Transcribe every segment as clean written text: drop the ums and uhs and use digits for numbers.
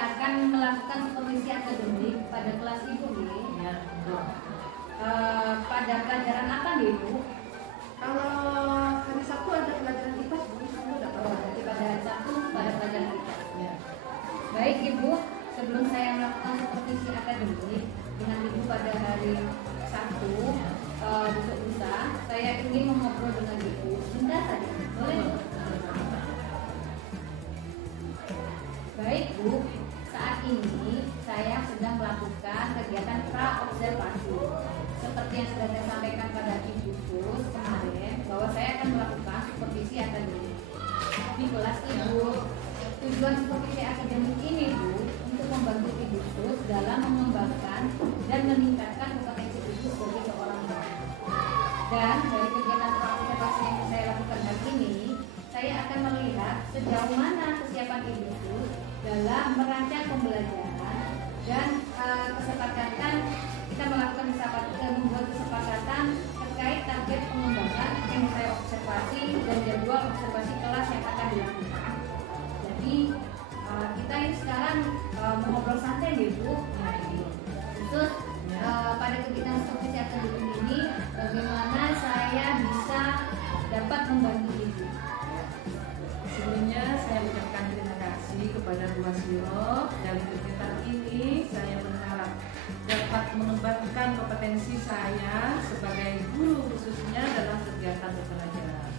akan melakukan supervisi akademik pada kelas Ibu nih. Ya, betul. Pada pelajaran apa nih Ibu? Kalau hari Sabtu ada pelajaran IPA, Bu, dapat Jadi pada hari Sabtu pada pelajaran IPA. ya. Baik Ibu, sebelum saya melakukan supervisi akademik dengan Ibu pada hari Sabtu besok lusa, saya ingin mengobrol dengan Ibu sebentar saja. Boleh? Baik Bu, saat ini saya sedang melakukan kegiatan pra-observasi. Seperti yang sudah saya sampaikan pada Ibu Sus kemarin, bahwa saya akan melakukan supervisi akademik di kelas Ibu. Tujuan supervisi akademik ini Bu, untuk membantu Ibu Sus dalam mengembangkan dan meningkatkan kompetensi Ibu sebagai seorang guru. Dan dari kegiatan pra-observasi yang saya lakukan hari ini, saya akan melihat sejauh mana kesiapan Ibu Sus dalam merancang pembelajaran dan kesepakatan. Kita melakukan membuat kesepakatan terkait target pengembangan yang saya observasi dan jadwal observasi kelas yang akan dilakukan. Jadi kita ini sekarang mengobrol santai gitu, khusus pada kegiatan supervisi akademik ini, bagaimana saya bisa dapat membantu Ibu. Sebelumnya saya ucapkan terima kasih kepada Bu Wasiro. Dari kegiatan ini saya berharap dapat mengembangkan kompetensi saya sebagai guru khususnya dalam kegiatan pembelajaran.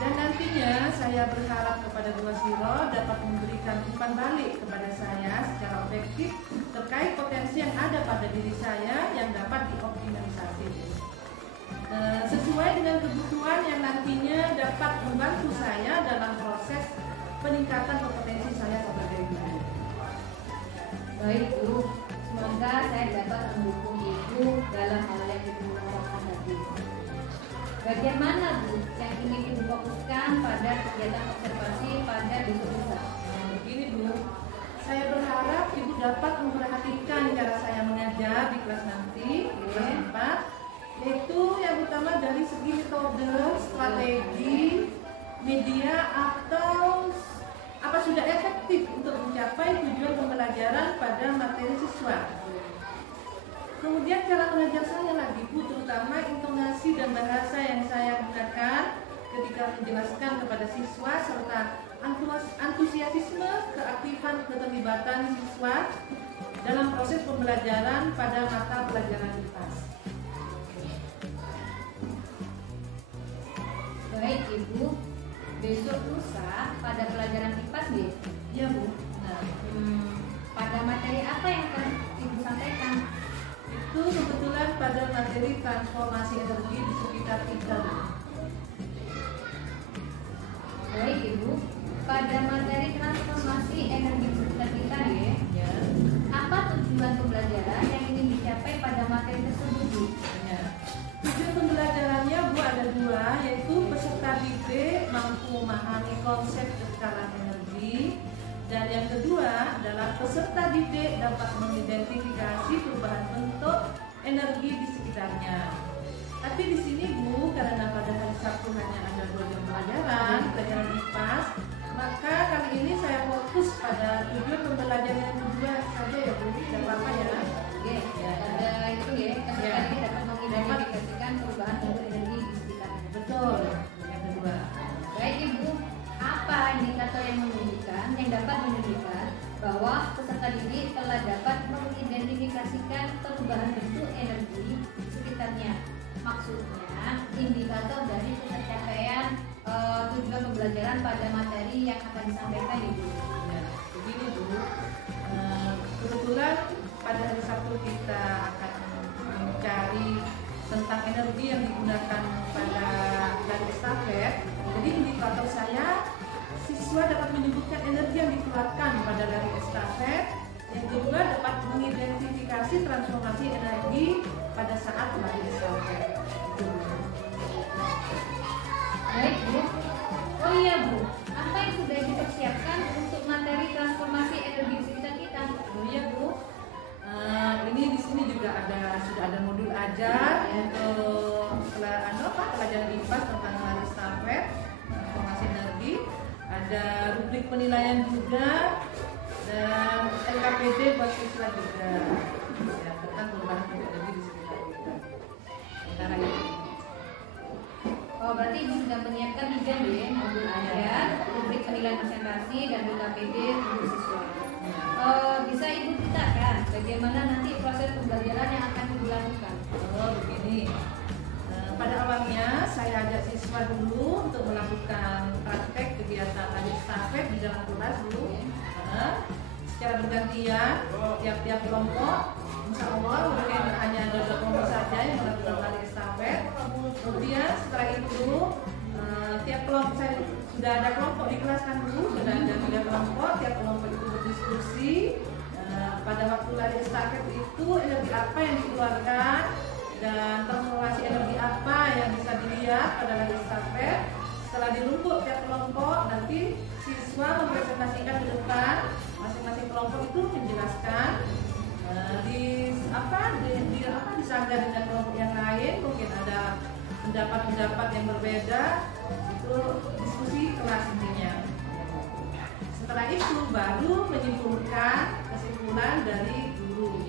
Dan nantinya saya berharap kepada Bu Wasiro dapat memberikan umpan balik kepada saya secara objektif terkait potensi yang ada pada diri saya yang dapat dioptimalisasi sesuai dengan kebutuhan yang nantinya dapat membantu saya dalam proses peningkatan kompetensi saya sebagai guru. Baik Bu, semoga saya dapat mendukung Ibu dalam hal yang Ibu lakukan tadi. Bagaimana Bu yang ingin Ibu fokuskan pada kegiatan observasi pada besok lusa? Begini Bu, saya berharap Ibu dapat memperhatikan cara saya mengajar di kelas nanti, di kelas 4, yaitu yang utama dari segi metode, strategi, media, atau apa sudah efektif untuk mencapai tujuan pembelajaran pada materi siswa. Kemudian cara mengajar saya lagi Bu, terutama intonasi dan bahasa yang saya gunakan ketika menjelaskan kepada siswa, serta antusiasme, keaktifan, keterlibatan siswa dalam proses pembelajaran pada mata pelajaran IPA. Baik Ibu, besok lusa pada pelajaran IPAS ya? Iya Bu. Nah, pada materi apa yang akan Ibu sampaikan? Itu kebetulan pada materi transformasi energi di sekitar kita. Baik Ibu, pada materi transformasi energi di sekitar kita ya, apa tujuan pembelajaran yang ingin dicapai pada materi tersebut Bu? Ya. Tujuan pembelajarannya Bu ada dua, yaitu peserta didik mampu memahami konsep keskalahan energi, dan yang kedua adalah peserta didik dapat mengidentifikasi perubahan bentuk energi di sekitarnya. Tapi di sini Bu, karena pada hari Sabtu hanya ada 2 jam pelajaran IPAS, maka kali ini saya fokus pada tujuan pembelajaran yang kedua saja ya Bu, tidak apa-apa ya. Oke, ada itu ya, peserta didik dapat mengidentifikasikan perubahan bentuk energi di sekitarnya. Betul, yang kedua. Baik Ibu, apa indikator yang dapat menunjukkan bahwa peserta didik telah dapat mengidentifikasikan perubahan bentuk energi di sekitarnya? Maksudnya indikator dari pencapaian tujuan pembelajaran pada materi yang akan disampaikan Ibu. Ya, begini Bu, kebetulan pada hari Sabtu kita akan mencari tentang energi yang digunakan pada dari estafet. Jadi indikator saya, siswa dapat menyebutkan energi yang dikeluarkan pada dari estafet. Yang kedua dapat mengidentifikasi transformasi energi pada saat lari estafet. Baik Bu. Oh iya Bu, apa yang sudah dipersiapkan untuk materi transformasi energi di sekitar kita? Oh iya Bu, ini di sini juga sudah ada modul ajar untuk pelajaran IPA tentang lari estafet transformasi energi. Ada rubrik penilaian juga, dan LKPD buat siswa juga ya, tentang perubahan metodologi di sekitar kita antara itu. Oh, berarti Ibu sudah menyiapkan 3 nih, modul ajar, rubrik penilaian presentasi, dan BKPD untuk siswa. Bisa Ibu ceritakan bagaimana nanti proses pembelajaran yang akan Ibu lakukan? Oh, begini. Pada awalnya saya ajak siswa dulu untuk melakukan praktek kegiatan lanjut estafet di dalam kelas dulu. Secara bergantian, tiap-tiap kelompok, insya Allah mungkin hanya ada 2 kelompok saja yang melakukan lari estafet. Kemudian setelah itu, tiap kelompok saya sudah ada kelompok di kelas kan dulu, sudah ada 3 kelompok, tiap kelompok itu berdiskusi. Pada waktu lari estafet itu energi apa yang dikeluarkan dan transformasi energi apa yang bisa dilihat pada lari estafet. Setelah dirumput tiap kelompok, nanti siswa mempresentasikan ke depan, masing-masing kelompok itu menjelaskan disanggah dengan kelompok yang lain, mungkin ada pendapat-pendapat yang berbeda, itu diskusi kelas intinya. Setelah itu baru menyimpulkan kesimpulan dari guru.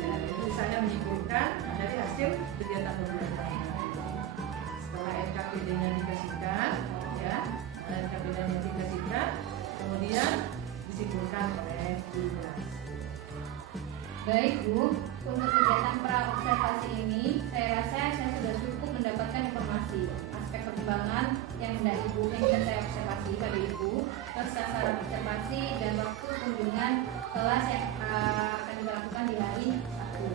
Itu saya menyimpulkan dari hasil kegiatan pembelajaran. Setelah LKPD-nya dikasihkan, ya, LKPD-nya dikasihkan, kemudian disimpulkan oleh guru. Baik Bu, untuk kegiatan pra-observasi ini, saya rasa saya sudah cukup mendapatkan informasi aspek perkembangan yang hendak Ibu ingin saya observasi pada Ibu, terus sasaran observasi dan waktu kunjungan kelas yang akan dilakukan di hari Sabtu.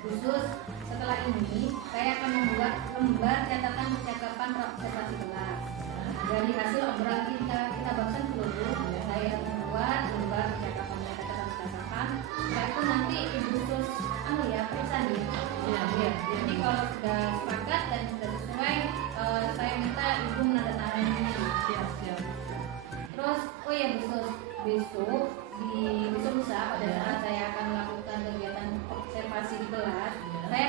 Khusus setelah ini, saya akan membuat lembar catatan percakapan pra-observasi kelas. Dari hasil obrolan kita bahasan dulu, saya membuat lembar percakapan. Saya itu nanti Ibu terus periksa nih. Iya. Jadi kalau sudah sepakat dan sudah sesuai, saya minta Ibu menandatangani. Siap. Terus, oh ya besok lusa pada saat saya akan melakukan kegiatan observasi di kelas, saya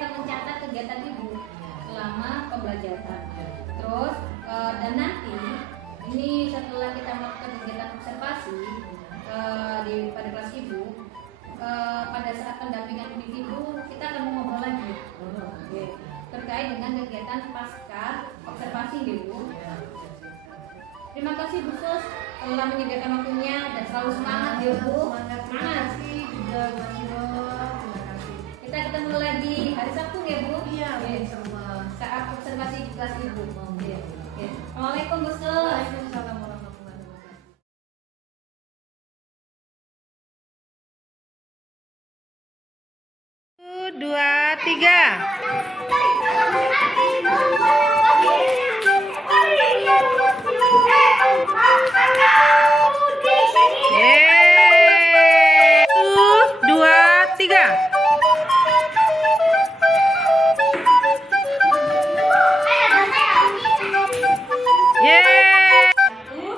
akan mencatat kegiatan Ibu selama pembelajaran. Terus dan nanti ini setelah kita melakukan kegiatan observasi pada kelas Ibu, pada saat pendampingan individu kita akan ngobrol lagi terkait dengan kegiatan pasca observasi Ibu. Terima kasih Bu Sus telah menyediakan waktunya dan selalu semangat ya Bu. Terima kasih juga Bu Sus. Terima kasih. Kita ketemu lagi hari Sabtu ya Bu. Iya, semua. Saat observasi di kelas Ibu. Assalamualaikum Bu Sus. Waalaikumsalam warahmatullahi wabarakatuh. 1, 2, 3.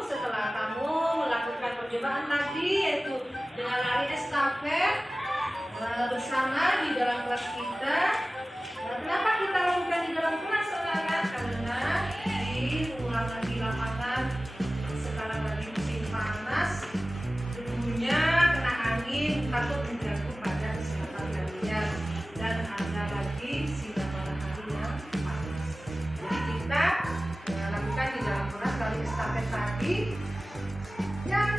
Setelah kamu melakukan percobaan tadi, yaitu dengan lari estafet bersama di dalam kelas kita. Kenapa kita lakukan di dalam kelas sekarang? Karena di lapangan sekarang lagi musim panas, tubuhnya kena angin, takut mengganggu pada kesehatan kalian, dan ada lagi sinar matahari yang panas. Jadi kita lakukan di dalam kelas lari estafet tadi. Yang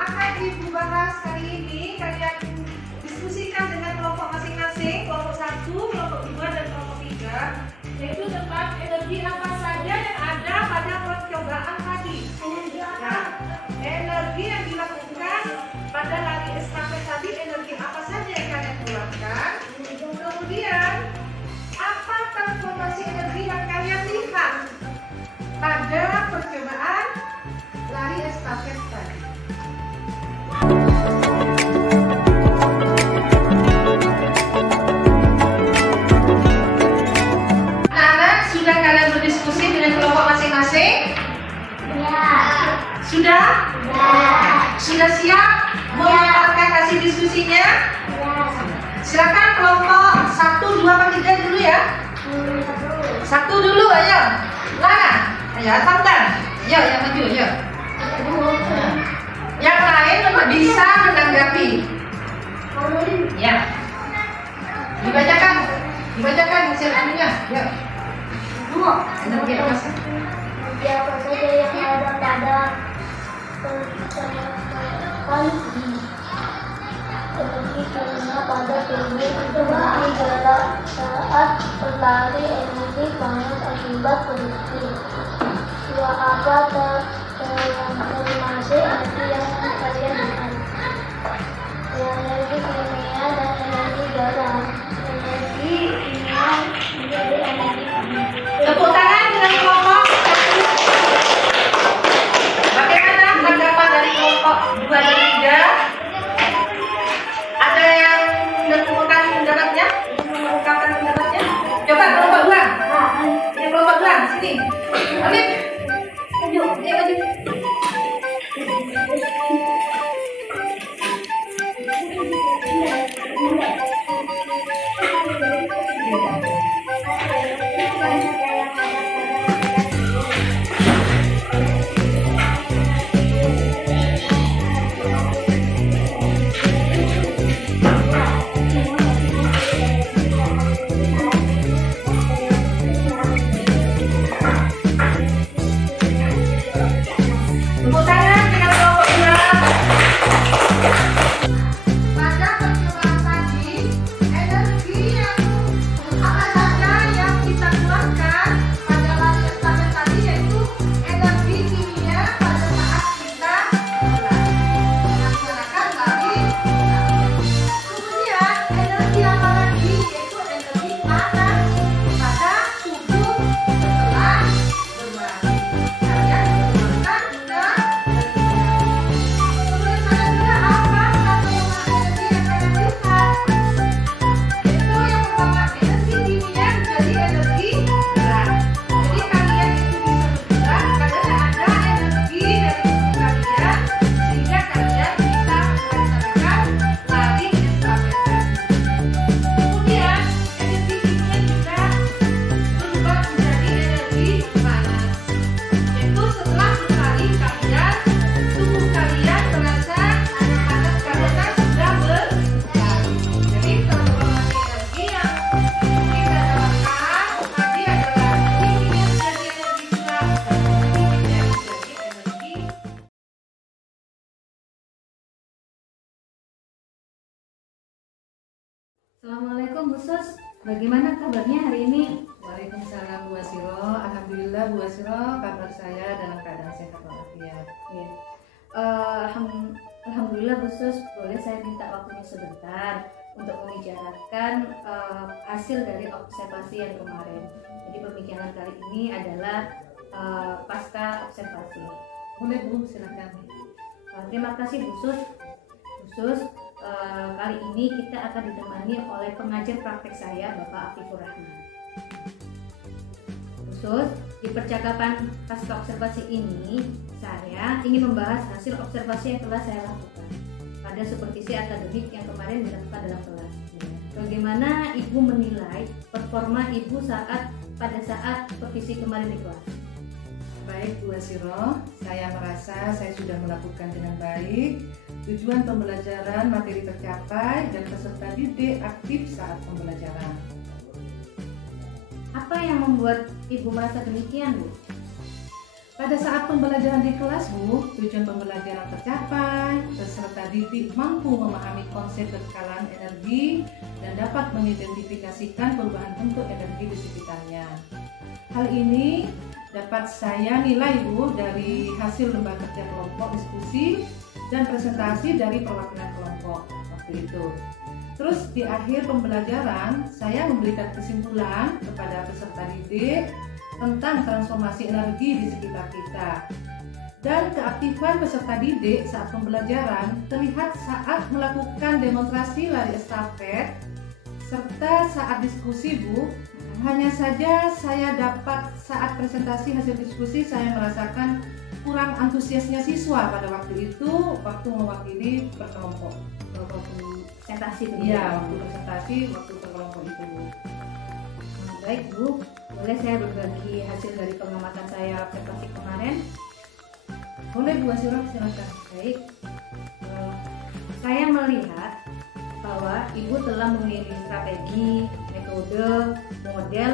akan Ibu bahas kali ini, kalian diskusikan dengan kelompok masing-masing, kelompok 1, kelompok 2, dan kelompok 3, yaitu tentang energi apa saja yang ada pada percobaan tadi. Nah, energi yang dilakukan pada lari estafet tadi, energi apa saja yang kalian keluarkan? Kemudian, apa transformasi energi yang kalian lihat pada percobaan lari estafet tadi? Anak-anak, sudah kalian berdiskusi dengan kelompok masing-masing? Ya. Sudah? Ya. Sudah siap memaparkan hasil diskusinya? Ya. Silakan kelompok 1, 2, 3 dulu ya. 1 dulu, ayo. Mana? Ayo, tangan. Ayo, yang maju, ayo. Yang lain bisa menanggapi. Ya. Dibacakan hasil anunya. Ya. Energi apa sih? Energi apa saja yang ada pada kali ini? Energi kimia pada tubuh itu bergerak saat berlari, energi panas akibat friksi. Dua apa termasuk energi yang kalian lihat? Energi kimia dan energi garam. Energi kimia menjadi energi panas. Tepuk tangan dengan kelompok. Bagaimana tanggapan dari kelompok 2 dan 3? Ada yang mengungkapkan pendapatnya? Coba kelompok 2. Ini kelompok 2, sini. Alif. Maju. Tepuk tangan dengan kelompok 2. Pada percobaan tadi, energi yang apa saja yang kita keluarkan pada lari estafet tadi yaitu energi kimia pada saat kita melaksanakan lari. Kemudian energi apa lagi yaitu energi panas pada tubuh setelah berlari. Kalian keluarkan juga. Menurut saya juga apa satu energi yang kalian lihat? Itu yang pertama energi kimia menjadi energi gerak. Jadi kalian itu bisa bergerak karena ada energi dari tubuh kalian sehingga kalian bisa melaksanakan lari estafet tadi. Kemudian energi kimia juga berubah menjadi energi panas. Itu setelah berlari kalian, tubuh kalian merasa panas karena sudah berlari. Jadi transformasi energi yang kita dapatkan tadi adalah energi kimia menjadi energi gerak dan energi kimia menjadi energi. Assalamualaikum Bu Sus, bagaimana kabarnya hari ini? Waalaikumsalam Bu Asiro. Alhamdulillah Bu Asiro, kabar saya dalam keadaan sehat walafiat. Ya. Alhamdulillah Bu Sus, boleh saya minta waktunya sebentar untuk membicarakan hasil dari observasi yang kemarin. Jadi pembicaraan kali ini adalah pasca observasi. Boleh Bu, silakan. Terima kasih Bu Sus. Kali ini kita akan ditemani oleh pengajar praktek saya, Bapak Afifur Rahman. Khusus di percakapan pasca observasi ini, saya ingin membahas hasil observasi yang telah saya lakukan pada supervisi akademik yang kemarin dilakukan dalam kelas. Bagaimana Ibu menilai performa Ibu pada saat supervisi kemarin di kelas? Baik Bu Asiro, saya merasa saya sudah melakukan dengan baik. Tujuan pembelajaran materi tercapai dan peserta didik aktif saat pembelajaran. Apa yang membuat Ibu merasa demikian, Bu? Pada saat pembelajaran di kelas, Bu, tujuan pembelajaran tercapai, peserta didik mampu memahami konsep keskalahan energi dan dapat mengidentifikasikan perubahan bentuk energi di sekitarnya. Hal ini dapat saya nilai, Bu, dari hasil lembaga kerja kelompok, diskusi, dan presentasi dari perwakilan kelompok waktu itu. Terus di akhir pembelajaran, saya memberikan kesimpulan kepada peserta didik tentang transformasi energi di sekitar kita. Dan keaktifan peserta didik saat pembelajaran terlihat saat melakukan demonstrasi lari estafet serta saat diskusi, Bu. Hanya saja saya dapat saat presentasi hasil diskusi saya merasakan kurang antusiasnya siswa pada waktu itu, waktu mewakili berkelompok. Presentasi Iya, waktu presentasi, waktu berkelompok itu. Baik Bu, boleh saya berbagi hasil dari pengamatan saya observasi kemarin? Boleh Bu Asiro, silakan. Baik, saya melihat bahwa Ibu telah memilih strategi, metode, model,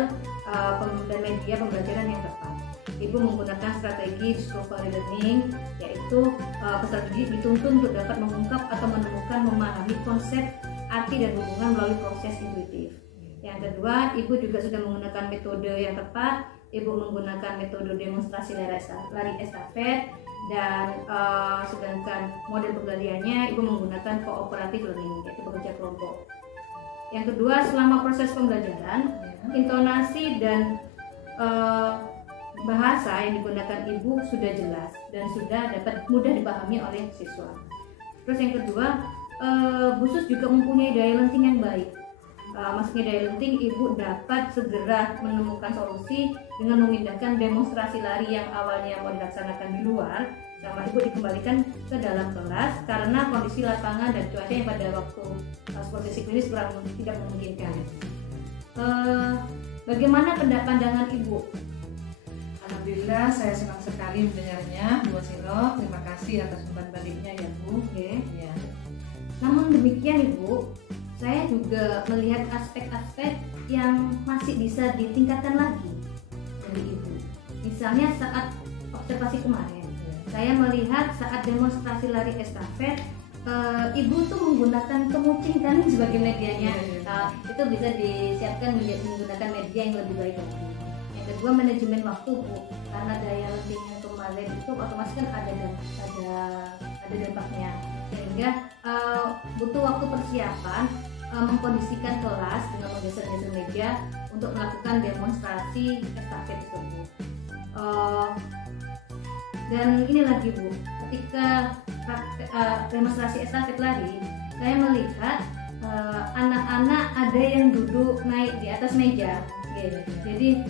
dan media pembelajaran yang tepat. Ibu menggunakan strategi discovery learning, yaitu peserta didik dituntun untuk dapat mengungkap atau menemukan, memahami konsep, arti, dan hubungan melalui proses intuitif. Yang kedua, Ibu juga sudah menggunakan metode yang tepat. Ibu menggunakan metode demonstrasi lari estafet, dan sedangkan model pembelajarannya Ibu menggunakan cooperative learning, yaitu bekerja kelompok. Yang kedua, selama proses pembelajaran, intonasi dan bahasa yang digunakan Ibu sudah jelas dan sudah dapat mudah dipahami oleh siswa. Terus yang kedua, Bu Sus juga mempunyai daya lenting yang baik. Maksudnya daya lenting, Ibu dapat segera menemukan solusi dengan memindahkan demonstrasi lari yang awalnya mau dilaksanakan di luar, sama Ibu dikembalikan ke dalam kelas karena kondisi lapangan dan cuaca yang pada waktu supervisi klinis tidak memungkinkan. Bagaimana pandangan Ibu? Alhamdulillah, saya senang sekali mendengarnya, Bu Asiro. Terima kasih atas umpan baliknya ya Bu. Oke. Ya. Namun demikian Ibu, saya juga melihat aspek-aspek yang masih bisa ditingkatkan lagi dari Ibu. Misalnya saat observasi kemarin, saya melihat saat demonstrasi lari estafet, Ibu tuh menggunakan kemucing kan sebagai medianya. Itu bisa disiapkan menggunakan media yang lebih baik lagi. Yang kedua, manajemen waktu Bu, karena daya lentingnya kemarin itu otomatis kan ada dampaknya, sehingga butuh waktu persiapan, mengkondisikan kelas dengan menggeser-geser meja untuk melakukan demonstrasi estafet tersebut. Dan ini lagi Bu, ketika demonstrasi estafet lari, saya melihat anak-anak ada yang duduk naik di atas meja. Jadi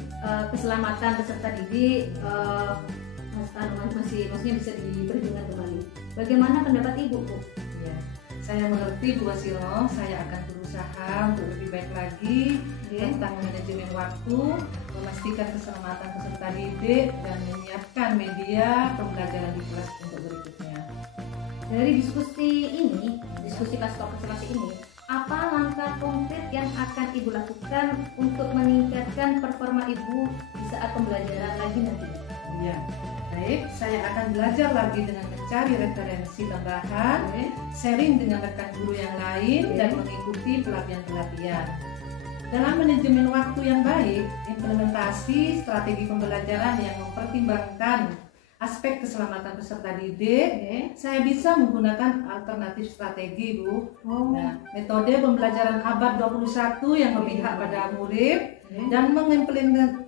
keselamatan peserta didik maksudnya bisa diperhitungkan kembali. Bagaimana pendapat Ibu, Bu? Ya, saya mengerti Bu Asiro. Saya akan berusaha untuk lebih baik lagi tentang manajemen waktu, memastikan keselamatan peserta didik, dan menyiapkan media pembelajaran di kelas untuk berikutnya. Dari diskusi pasca observasi ini, apa langkah konkret yang akan Ibu lakukan untuk meningkatkan performa Ibu di saat pembelajaran lagi nanti? Ya, baik. Saya akan belajar lagi dengan mencari referensi tambahan, sharing dengan rekan guru yang lain, dan mengikuti pelatihan-pelatihan. Dalam manajemen waktu yang baik, implementasi strategi pembelajaran yang mempertimbangkan aspek keselamatan peserta didik, saya bisa menggunakan alternatif strategi Bu. Nah, metode pembelajaran abad 21 yang memihak pada murid dan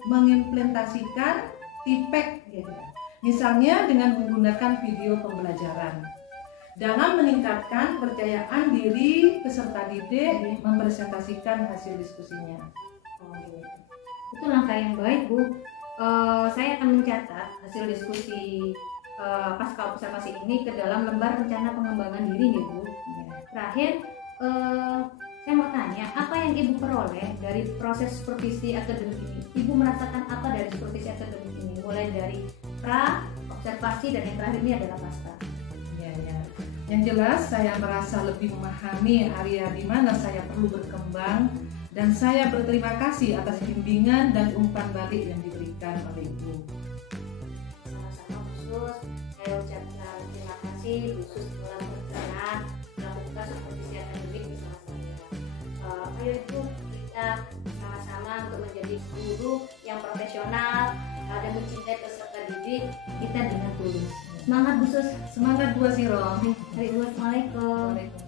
mengimplementasikan TPEC, misalnya dengan menggunakan video pembelajaran. Dalam meningkatkan kepercayaan diri peserta didik, mempresentasikan hasil diskusinya. Itu langkah yang baik Bu. Saya akan mencatat hasil diskusi pasca observasi ini ke dalam lembar rencana pengembangan diri ya Bu. Terakhir, saya mau tanya, apa yang Ibu peroleh dari proses supervisi akademik ini? Ibu merasakan apa dari supervisi akademik ini? Mulai dari pra, observasi, dan yang terakhir ini adalah pasca. Ya. Yang jelas, saya merasa lebih memahami area di mana saya perlu berkembang, dan saya berterima kasih atas bimbingan dan umpan balik yang diberikan oleh Ibu. Sama-sama Bu Sus, saya ucapkan terima kasih Bu Sus telah berkenan melakukan supervisi akademik bersama saya. Ayo Ibu, kita sama-sama untuk menjadi guru yang profesional dan mencintai peserta didik kita dengan tulus. Semangat Bu Sus. Semangat Bu Asiro. Assalamualaikum. Waalaikumsalam.